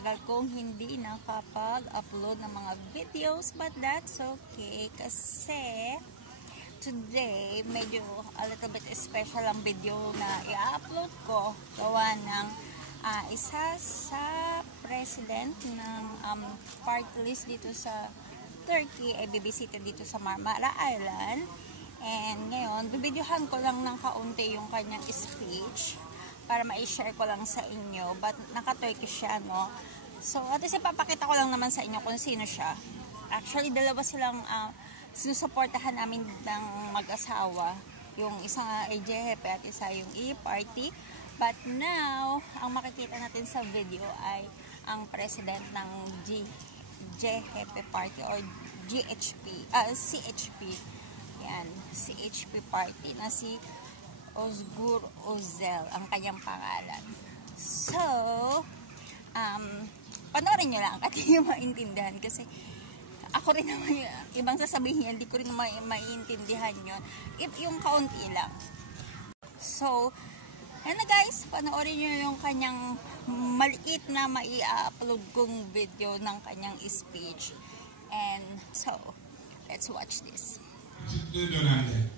tagal kong hindi nakapag-upload ng mga videos, but that's okay kasi today medyo a little bit special ang video na i-upload ko. Gawa ng isa sa president ng party list dito sa Turkey ay bibisita dito sa Marmara Island. And ngayon, bibidyohan ko lang ng kaunti yung kanyang speech para ma-share ko lang sa inyo. But naka-Turkish siya, no? So, at least ipapakita ko lang naman sa inyo kung sino siya. Actually, dalawa silang sinusuportahan namin ng mag-asawa. Yung isang ay JHP at isa yung E-Party. But now, ang makikita natin sa video ay ang president ng JHP Party or CHP. Yan, CHP Party na si Özgür Özel ang kanyang pangalan. So, panoorin nyo lang at hindi maintindihan kasi ako rin naman ibang sasabihin, hindi ko rin maintindihan yun. Yung kaunti lang. So, yan na guys, panoorin nyo yung kanyang maliit na mai-upload kong video ng kanyang speech. And so, let's watch this. Dönemde.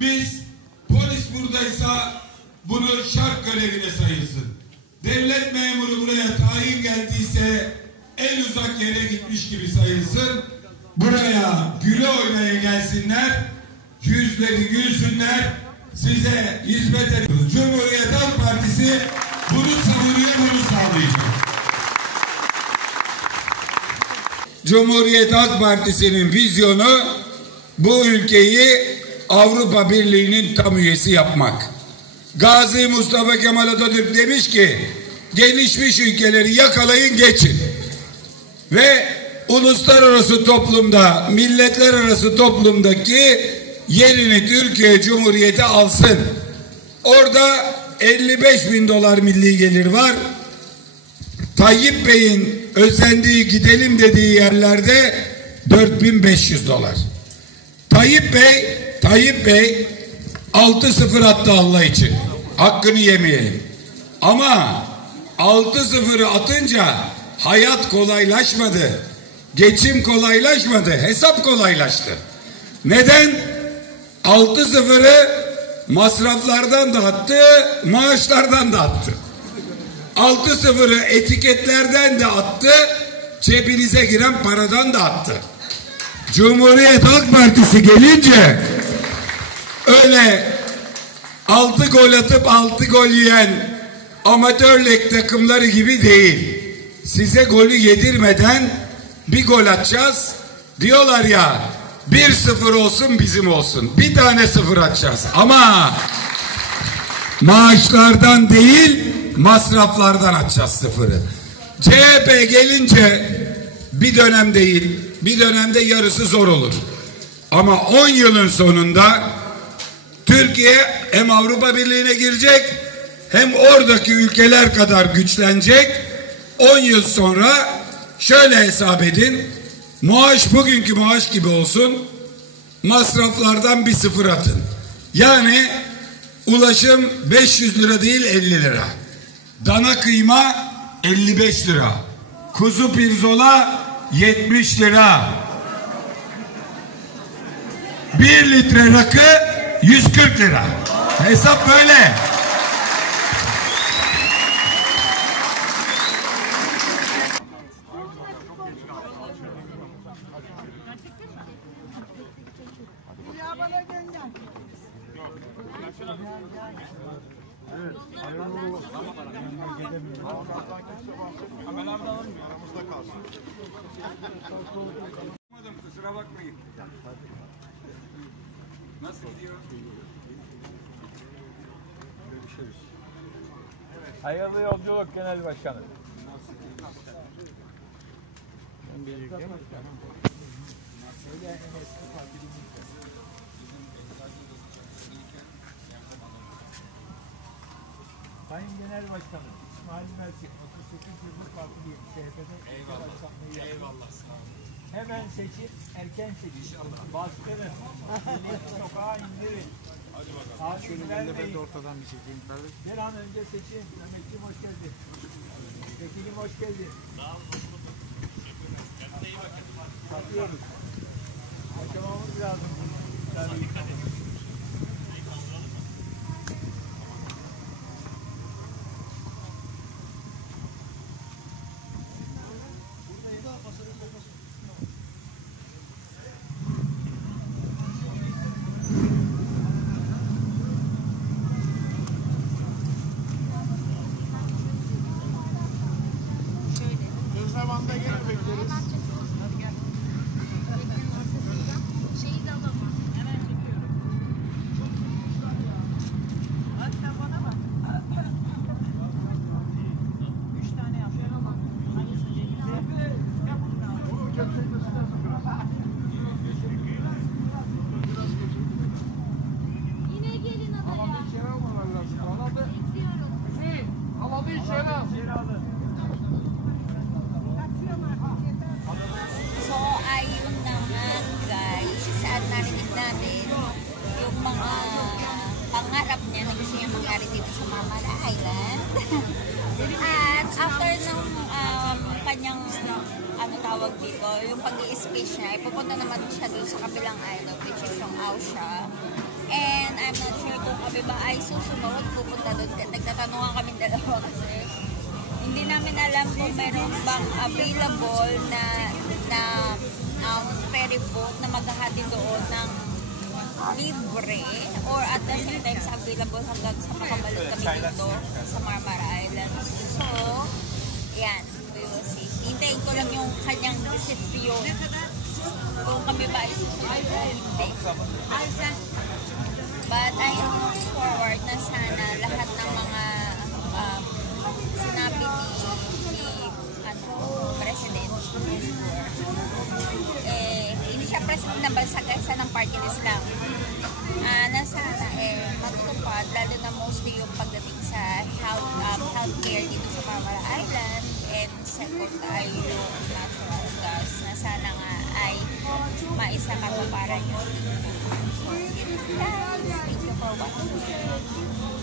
Biz polis buradaysa bunu şart görevine sayılsın. Devlet memuru buraya tayin geldiyse en uzak yere gitmiş gibi sayılsın. Buraya güle oynaya gelsinler. Yüzleri gülsünler. Size hizmet ediyoruz. Cumhuriyet Halk Partisi bunu savunuyor, bunu sağlayacak. Cumhuriyet Halk Partisi'nin vizyonu bu ülkeyi Avrupa Birliği'nin tam üyesi yapmak. Gazi Mustafa Kemal Atatürk demiş ki gelişmiş ülkeleri yakalayın geçin. Ve uluslararası toplumda, milletler arası toplumdaki yerini Türkiye Cumhuriyeti alsın. Orada 55 bin dolar milli gelir var. Tayyip Bey'in özendiği, gidelim dediği yerlerde 4500 dolar. Tayyip Bey 6-0 attı Allah için. Hakkını yemeyelim. Ama 6-0'ı atınca hayat kolaylaşmadı. Geçim kolaylaşmadı. Hesap kolaylaştı. Neden? 6-0'ı masraflardan da attı, maaşlardan da attı. 6-0'ı etiketlerden de attı, cebinize giren paradan da attı. Cumhuriyet Halk Partisi gelince öyle 6 gol atıp 6 gol yiyen amatör lig takımları gibi değil. Size golü yedirmeden bir gol atacağız. Diyorlar ya 1-0 olsun bizim olsun. Bir tane 0 atacağız. Ama maaşlardan değil masraflardan atacağız 0'ı. CHP gelince bir dönem değil, bir dönemde yarısı zor olur. Ama 10 yılın sonunda Türkiye hem Avrupa Birliği'ne girecek hem oradaki ülkeler kadar güçlenecek. 10 yıl sonra şöyle hesap edin. Maaş bugünkü maaş gibi olsun. Masraflardan bir 0 atın. Yani ulaşım 500 lira değil 50 lira. Dana kıyma 55 lira. Kuzu pirzola 70 lira. 1 litre rakı 140 lira. Hesap böyle. Kusura bakmayın. Nasıl gidiyor? Görüşürüz. Hayırlı yolculuk Genel Başkanım. Sayın Genel Başkanım, İsmail Mersi, 38 yıllık partiliyim. CHP'de eyvallah. Eyvallah. Sağ olun. Hemen seçin, erken seçin. İnşallah. Bastırın. Sokağa indirin. Hadi bakalım. Şöyle ben de ortadan bir çekeyim kardeşim. Bir an önce seçin. Mehmetciğim hoş geldin. Vekilim hoş geldin. Satıyoruz. Açamamız lazım. Ne zamanda gene bekleriz. Şeyi de alalım. Hemen çekiyorum. Hadi sen bana bak. 3 tane yap. Hangisini çekeyim? Yine gelin adaya. Havalı içeri almalar lazım. Havalı. Bekliyorum. Hüseyin, havalı içeri al. So, ayun naman guys, at narinig natin yung mga pangarap niya na gusto niya mangyari dito sa Marmara Island. At after ng kanyang ano tawag dito, yung pag-i-speech niya, ipupunta naman siya doon sa kabilang island, which is yung Ausya. And I'm not sure kung kami ba ay susunod pupunta doon. Nagtatanungan kami dalawa kasi hindi namin alam kung meron bang available na ferry boat na maghahatid doon ng libre or at the same time available hanggang sa makabalot kami dito sa Marmara Island. So, yan, we will see. Hintayin ko lang yung kanyang desisyon kung kami ba ay susunod o hindi. But I am looking forward na sana lahat ng mga sinabi ni President hindi siya president ng bansa kaysa ng party list lang na sana matutupad lalo na mostly yung pagdating sa healthcare dito sa Marmara Island and second ay yung natural gas na sana nga ay maisa katuparan yun. So, guys, thank you for watching.